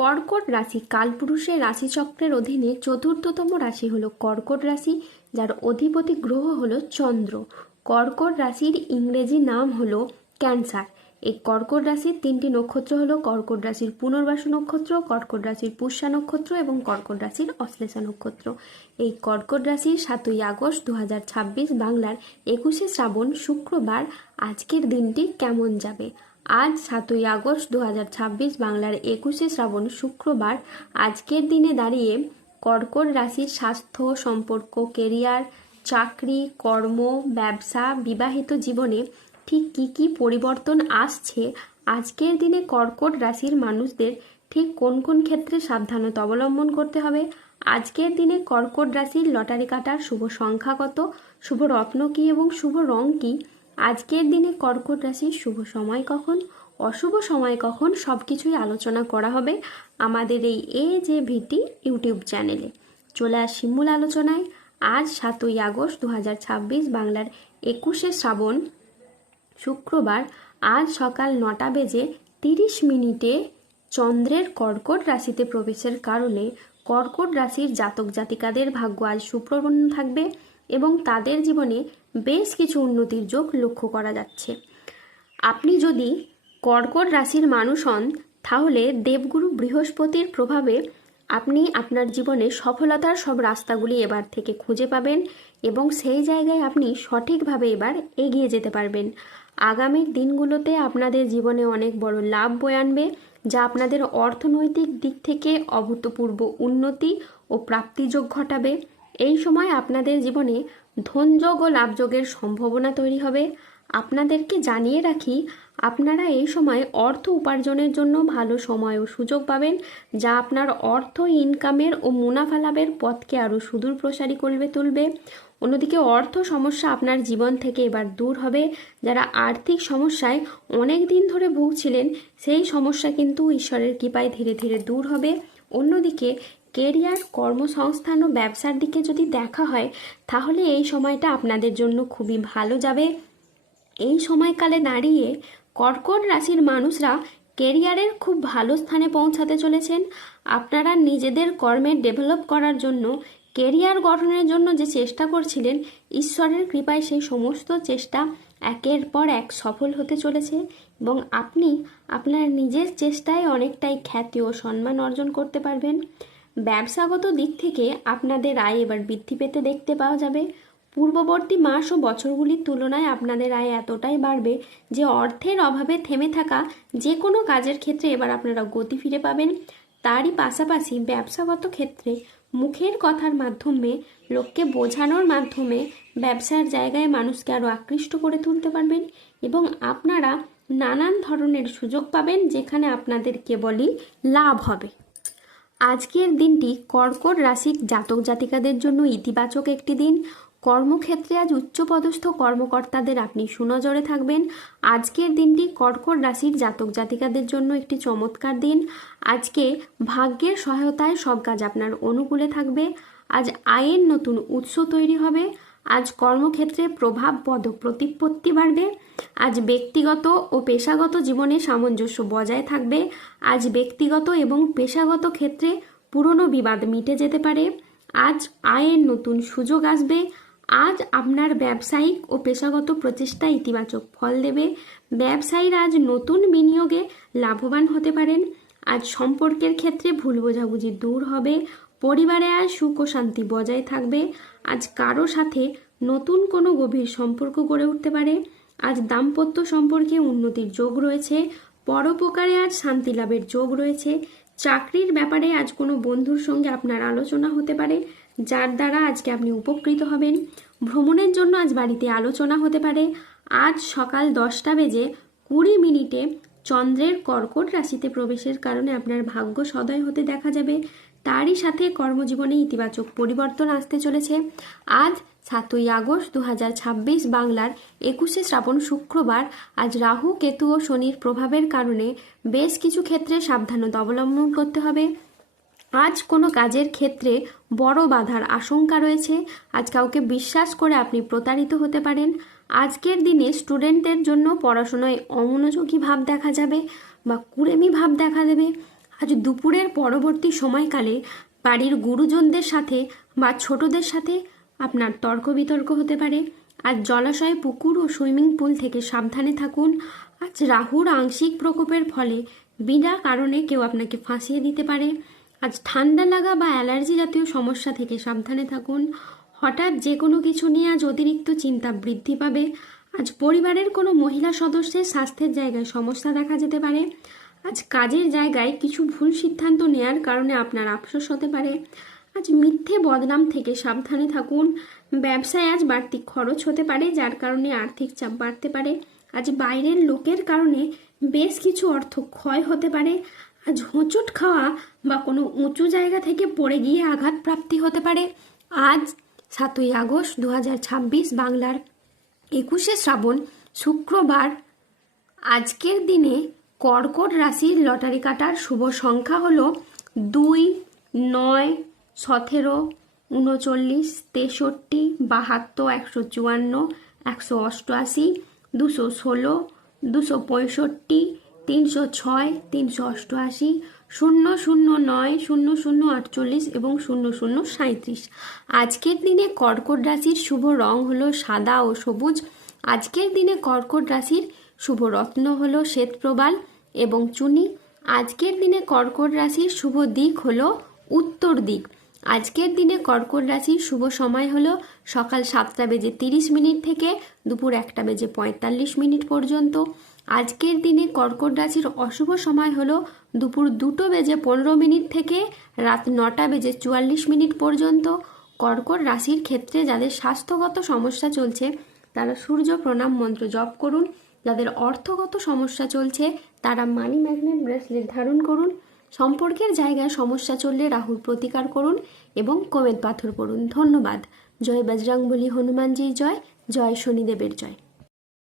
কর্কট রাশি কালপুরুষের রাশিচক্রের অধীনে চতুর্থতম রাশি হলো কর্কট রাশি, যার অধিপতি গ্রহ হলো চন্দ্র। কর্কট রাশির ইংরেজি নাম হলো ক্যান্সার। এই কর্কট রাশির তিনটি নক্ষত্র হলো কর্কট রাশির পুনর্বাসু নক্ষত্র, কর্কট রাশির পুষ্যা নক্ষত্র এবং কর্কট রাশির অশ্লেষা নক্ষত্র। এই কর্কট রাশির 7ই আগস্ট 2026 বাংলার 21শে শ্রাবণ শুক্রবার আজকের দিনটি কেমন যাবে। আজ 7ই আগস্ট 2026 বাংলার 21শে শ্রাবণ শুক্রবার আজকের দিনে দাঁড়িয়ে কর্কট রাশির স্বাস্থ্য, সম্পর্ক, কেরিয়ার, চাকরি, কর্ম, ব্যবসা, বিবাহিত জীবনে ঠিক কী পরিবর্তন আসছে, আজকের দিনে কর্কট রাশির মানুষদের ঠিক কোন কোন ক্ষেত্রে সাবধানতা অবলম্বন করতে হবে, আজকের দিনে কর্কট রাশির লটারি কাটার শুভ সংখ্যা কত, শুভ রত্ন কী এবং শুভ রং কী, আজকের দিনে কর্কট রাশির শুভ সময় কখন, অশুভ সময় কখন, সব কিছুই আলোচনা করা হবে আমাদের এই যে ভিটি ইউটিউব চ্যানেলে। চলে আসি মূল আলোচনায়। আজ 7ই আগস্ট 2026 বাংলার 21শে শ্রাবণ শুক্রবার আজ সকাল 9:30 চন্দ্রের কর্কট রাশিতে প্রবেশের কারণে কর্কট রাশির জাতক জাতিকাদের ভাগ্য আজ সুপ্রসন্ন থাকবে এবং তাদের জীবনে বেশ কিছু উন্নতির যোগ লক্ষ্য করা যাচ্ছে। আপনি যদি কর্কট রাশির মানুষ হন, তাহলে দেবগুরু বৃহস্পতির প্রভাবে আপনি আপনার জীবনে সফলতার সব রাস্তাগুলি এবার থেকে খুঁজে পাবেন এবং সেই জায়গায় আপনি সঠিকভাবে এবার এগিয়ে যেতে পারবেন। আগামীর দিনগুলোতে আপনাদের জীবনে অনেক বড় লাভ বয়ে আনবে, যা আপনাদের অর্থনৈতিক দিক থেকে অভূতপূর্ব উন্নতি ও প্রাপ্তিযোগ ঘটাবে। এই সময় আপনাদের জীবনে ধনযোগ ও লাভযোগের সম্ভাবনা তৈরি হবে। আপনাদেরকে জানিয়ে রাখি, আপনারা এই সময় অর্থ উপার্জনের জন্য ভালো সময় ও সুযোগ পাবেন, যা আপনার অর্থ ইনকামের ও মুনাফা লাভের পথকে আরও সুদূর প্রসারী করে তুলবে। অন্যদিকে অর্থ সমস্যা আপনার জীবন থেকে এবার দূর হবে। যারা আর্থিক সমস্যায় অনেক দিন ধরে ভুগছিলেন, সেই সমস্যা কিন্তু ঈশ্বরের কৃপায় ধীরে ধীরে দূর হবে। অন্যদিকে কেরিয়ার, কর্মসংস্থান ও ব্যবসার দিকে যদি দেখা হয়, তাহলে এই সময়টা আপনাদের জন্য খুবই ভালো যাবে। এই সময়কালে দাঁড়িয়ে কর্কট রাশির মানুষরা কেরিয়ারের খুব ভালো স্থানে পৌঁছাতে চলেছেন। আপনারা নিজেদের কর্মের ডেভেলপ করার জন্য, কেরিয়ার গঠনের জন্য যে চেষ্টা করছিলেন, ঈশ্বরের কৃপায় সেই সমস্ত চেষ্টা একের পর এক সফল হতে চলেছে এবং আপনি আপনার নিজের চেষ্টায় অনেকটাই খ্যাতি ও সম্মান অর্জন করতে পারবেন। ব্যবসাগত দিক থেকে আপনাদের আয় এবার বৃদ্ধি পেতে দেখতে পাওয়া যাবে। পূর্ববর্তী মাস ও বছরগুলির তুলনায় আপনাদের আয় এতটাই বাড়বে যে অর্থের অভাবে থেমে থাকা যে কোনো কাজের ক্ষেত্রে এবার আপনারা গতি ফিরে পাবেন। তারই পাশাপাশি ব্যবসাগত ক্ষেত্রে মুখের কথার মাধ্যমে, লোককে বোঝানোর মাধ্যমে ব্যবসার জায়গায় মানুষকে আরও আকৃষ্ট করে তুলতে পারবেন এবং আপনারা নানান ধরনের সুযোগ পাবেন, যেখানে আপনাদের কেবলই লাভ হবে। আজকের দিনটি কর্কট রাশির জাতক জাতিকাদের জন্য ইতিবাচক একটি দিন। কর্মক্ষেত্রে আজ উচ্চপদস্থ কর্মকর্তাদের আপনি সুনজরে থাকবেন। আজকের দিনটি কর্কট রাশির জাতক জাতিকাদের জন্য একটি চমৎকার দিন। আজকে ভাগ্যের সহায়তায় সব কাজ আপনার অনুকূলে থাকবে। আজ আয়ের নতুন উৎস তৈরি হবে। আজ কর্মক্ষেত্রে প্রভাব পদ প্রতিপত্তি বাড়বে। আজ ব্যক্তিগত ও পেশাগত জীবনে সামঞ্জস্য বজায় থাকবে। আজ ব্যক্তিগত এবং পেশাগত ক্ষেত্রে পুরনো বিবাদ মিটে যেতে পারে। আজ আয়ের নতুন সুযোগ আসবে। আজ আপনার ব্যবসায়িক ও পেশাগত প্রচেষ্টা ইতিবাচক ফল দেবে। ব্যবসায়ীরা আজ নতুন বিনিয়োগে লাভবান হতে পারেন। আজ সম্পর্কের ক্ষেত্রে ভুল বোঝাবুঝি দূর হবে। পরিবারে আজ সুখ ও শান্তি বজায় থাকবে। আজ কারো সাথে নতুন কোনো গভীর সম্পর্ক গড়ে উঠতে পারে। আজ দাম্পত্য সম্পর্কে উন্নতির যোগ রয়েছে। পরোপকারে আজ শান্তি লাভের যোগ রয়েছে। চাকরির ব্যাপারে আজ কোনো বন্ধুর সঙ্গে আপনার আলোচনা হতে পারে, যার দ্বারা আজকে আপনি উপকৃত হবেন। ভ্রমণের জন্য আজ বাড়িতে আলোচনা হতে পারে। আজ সকাল 10:20 চন্দ্রের কর্কট রাশিতে প্রবেশের কারণে আপনার ভাগ্য সদয় হতে দেখা যাবে। তারই সাথে কর্মজীবনে ইতিবাচক পরিবর্তন আসতে চলেছে। আজ 7ই আগস্ট 2026 বাংলার 21শে শ্রাবণ শুক্রবার আজ রাহু, কেতু ও শনির প্রভাবের কারণে বেশ কিছু ক্ষেত্রে সাবধানতা অবলম্বন করতে হবে। আজ কোনো কাজের ক্ষেত্রে বড় বাধার আশঙ্কা রয়েছে। আজ কাউকে বিশ্বাস করে আপনি প্রতারিত হতে পারেন। আজকের দিনে স্টুডেন্টদের জন্য পড়াশোনায় অমনোযোগী ভাব দেখা যাবে বা কুড়েমি ভাব দেখা দেবে। আজ দুপুরের পরবর্তী সময়কালে বাড়ির গুরুজনদের সাথে বা ছোটদের সাথে আপনার তর্ক বিতর্ক হতে পারে। আজ জলাশয়, পুকুর ও সুইমিং পুল থেকে সাবধানে থাকুন। আজ রাহুর আংশিক প্রকোপের ফলে বিনা কারণে কেউ আপনাকে ফাঁসিয়ে দিতে পারে। আজ ঠান্ডা লাগা বা অ্যালার্জি জাতীয় সমস্যা থেকে সাবধানে থাকুন। হঠাৎ যে কোনো কিছু নিয়ে আজ অতিরিক্ত চিন্তা বৃদ্ধি পাবে। আজ পরিবারের কোনো মহিলা সদস্যের স্বাস্থ্যের জায়গায় সমস্যা দেখা যেতে পারে। আজ কাজের জায়গায় কিছু ভুল সিদ্ধান্ত নেওয়ার কারণে আপনার আফসোস হতে পারে। আজ মিথ্যে বদনাম থেকে সাবধানে থাকুন। ব্যবসায় আজ বাড়তি খরচ হতে পারে, যার কারণে আর্থিক চাপ বাড়তে পারে। আজ বাইরের লোকের কারণে বেশ কিছু অর্থ ক্ষয় হতে পারে। আজ হোঁচট খাওয়া বা কোনো উঁচু জায়গা থেকে পড়ে গিয়ে আঘাত প্রাপ্তি হতে পারে। আজ 7ই আগস্ট 2026 বাংলার 21শে শ্রাবণ শুক্রবার। আজকের দিনে কর্কট রাশির লটারি কাটার শুভ সংখ্যা হলো 2, 9, 17, 39, 63, 72, 154, 188, 216, 265, 306, 388, 009, 0048 এবং 0037। আজকের দিনে কর্কট রাশির শুভ রং হলো সাদা ও সবুজ। আজকের দিনে কর্কট রাশির শুভ রত্ন হলো শ্বেতপ্রবাল এবং চুনি। আজকের দিনে কর্কট রাশির শুভ দিক হলো উত্তর দিক। আজকের দিনে কর্কট রাশির শুভ সময় হলো সকাল 7:30 থেকে দুপুর 1:45 পর্যন্ত। আজকের দিনে কর্কট রাশির অশুভ সময় হলো দুপুর 2:15 থেকে রাত 9:44 পর্যন্ত। কর্কট রাশির ক্ষেত্রে যাদের স্বাস্থ্যগত সমস্যা চলছে তারা সূর্য প্রণাম মন্ত্র জপ করুন। যাদের অর্থগত সমস্যা চলছে তারা মানি ম্যাগনেট ব্রেসলেট ধারণ করুন। সম্পর্কের জায়গায় সমস্যা চললে রাহুর প্রতিকার করুন এবং কোমেদ পাথর পড়ুন। ধন্যবাদ। জয় বজরংবলী, হনুমানজির জয়, জয় শনিদেবের জয়।